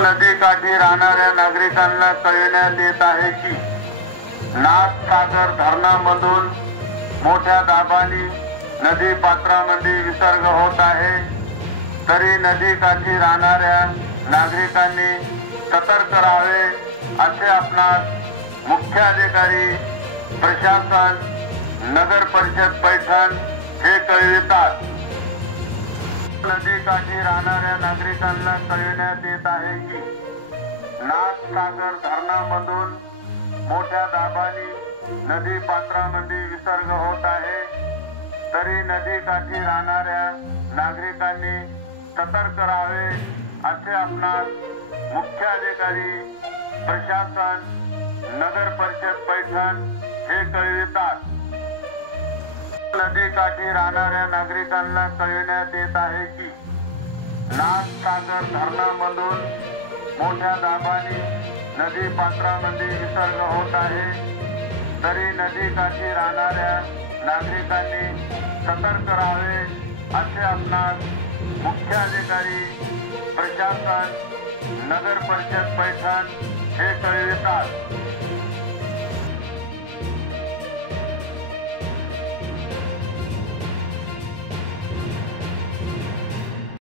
नदीकाठी राहणाऱ्या नागरिकांना कळविण्यात येत आहे की नाथसागर धरणामधून मोठ्या दाबाने नदी पात्रामध्ये विसर्ग होत आहे। तरी नदीकाठी राहणाऱ्या नागरिकांनी सतर्क राहावे असे आपणास मुख्याधिकारी, प्रशासन, नगर परिषद पैठण हे कळवितात। नदीकाठी राहणाऱ्या नागरिकांना कळविण्यात येत आहे की नाथसागर धरणामधून मोठ्या दाबाने नदी पात्रामध्ये विसर्ग होत आहे। तरी नदीकाठी राहणाऱ्या नागरिकांनी सतर्क राहावे असे आपणास मुख्याधिकारी, प्रशासन, नगर परिषद पैठण हे कळवितात। नदीकाठी राहणाऱ्या नागरिकांना कळविण्यात येत आहे की नाथसागर धरणामधून मोठ्या दाबाने नदी पात्रामध्ये विसर्ग होत आहे। तरी नदीकाठी राहणाऱ्या नागरिकांनी सतर्क राहावे असे आपणास मुख्याधिकारी, प्रशासन, नगर परिषद पैठण हे कळवितात।